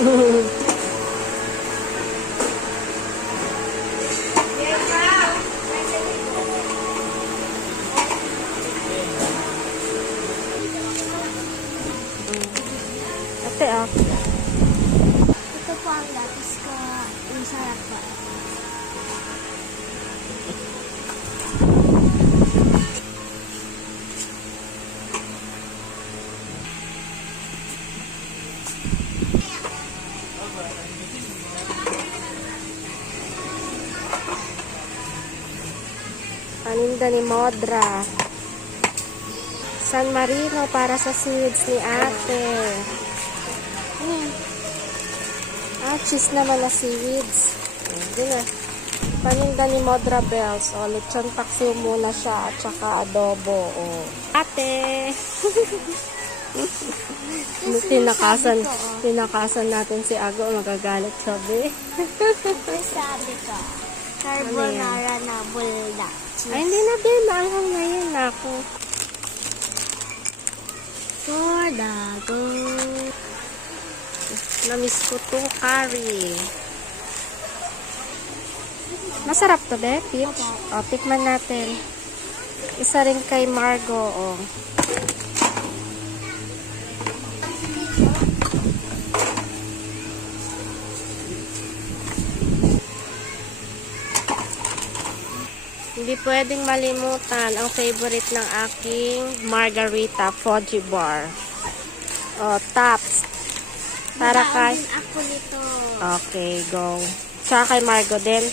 Ate, ah. Ito po ang lapis ko. Yung sarap po. Paninda ni Modra. San Marino para sa seeds ni ate. Cheese naman na seeds. Hindi na. Paninda ni Modra Bells. O, lechon paksiw muna siya at saka adobo. O. Ate! Tinakasan natin si Ago. Magagalit sabi. Sabi ko, carbonara na bulda. Ay, hindi na din. Maanghang na yun ako. Dago. Namiss ko to curry. Masarap to, be, Peach. O, tikman natin. Isa rin kay Margo, o. Hindi pwedeng malimutan ang favorite ng aking Margarita Fudgy Bar. O, Tops. Para kay... ako nito. Okay, go. Tsaka kay Margo din.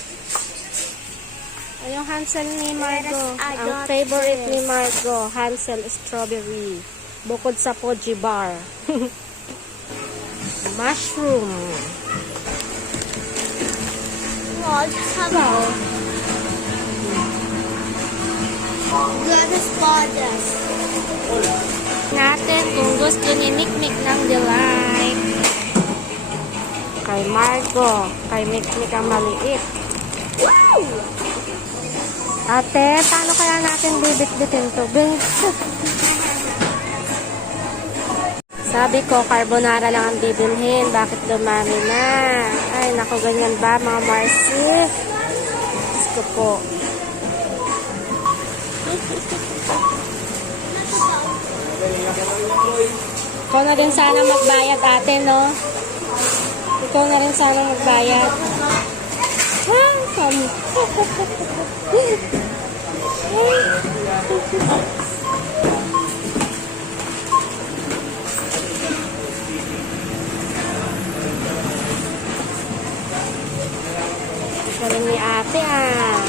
Yung Hansel ni Margo. Ang favorite ni Margo, Hansel Strawberry. Bukod sa Fudgy Bar. Mushroom. Sabaw. Ganas padas. Natin kung gusto ni Mikmik ng delight. Kay Margo. Kay Mikmik ang maliit. Wow! Ate, paano kaya natin bibit-bitin to? Sabi ko, carbonara lang ang bibilhin. Bakit dumami na? Ay, naku, ganyan ba mga Marcy? Gusto po. Ikaw na rin sana magbayad, ate, no? Ikaw na rin sana magbayad. Galing ni ate, ah.